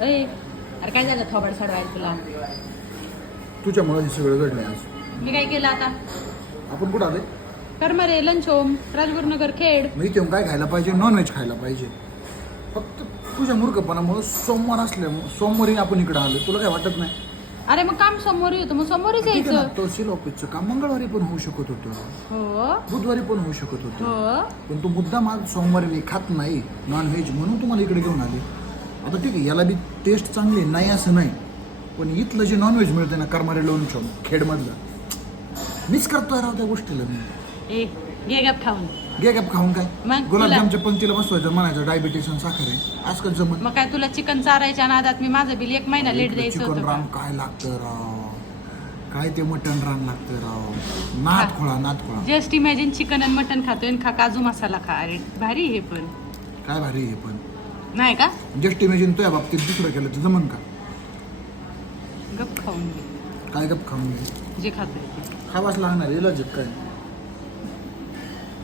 अरे काय झालं थोबाड साडवायला तुला? तुझ्यामुळे हे सगळं घडलंय आज. मी काय केलं आता? आपण कुठं आले? कर्मरे लंच होम राजगुरुनगर खेड. मी इथे येऊन काय खायला पाहिजे? नॉनव्हेज खायला पाहिजे. फक्त तुझ्या मूर्खपणामुळे सोमवार असल्यामुळे सोमवारी आपण इकडे आलो. तुला काय वाटत नाही? अरे मग काम सोमवारी होतं, मग सोमवारीच ठीक आहे ना, यायचं. तहसील ऑफिसचं काम मंगळवारी पण होऊ शकत होतं, हो बुधवारी पण होऊ शकत होतं. हो पण तू मुद्दा माझ सोमवारी मी खात नाही नॉनव्हेज म्हणून तुम्हाला इकडे घेऊन आले. आता ठीक आहे, याला बी टेस्ट चांगली नाही असं नाही, पण इथलं जे नॉनव्हेज मिळते ना करमारे लोणचं खेडमधलं, मिस करतोय राव त्या गोष्टीला मी. ए घे गप खाऊन. गे गप खाऊन काय? मग गुलाबजामच्या पंक्तीला बसवायचं म्हणायचं डायबिटीस आणि साखर आहे. आज का जमत? मग काय तुला चिकन चारायच्या नादात मी माझं बिल 1 महिना लेट द्यायचं चिकन होतं रान का? काय लागतं राव, काय ते मटण रान लागतं राव. नाद खोळा. जस्ट इमॅजिन चिकन आणि मटन खातोय आणि खा काजू मसाला खा. अरे भारी हे पण काय भारी आहे. पण नाही का? जस्ट इमॅजिन तुझ्या बाबतीत दुसरं केलं तर जमन का? गप खाऊन घे काय गप खाऊन घे? जे खातोय ते. खावाच लागणार, इलाज काय?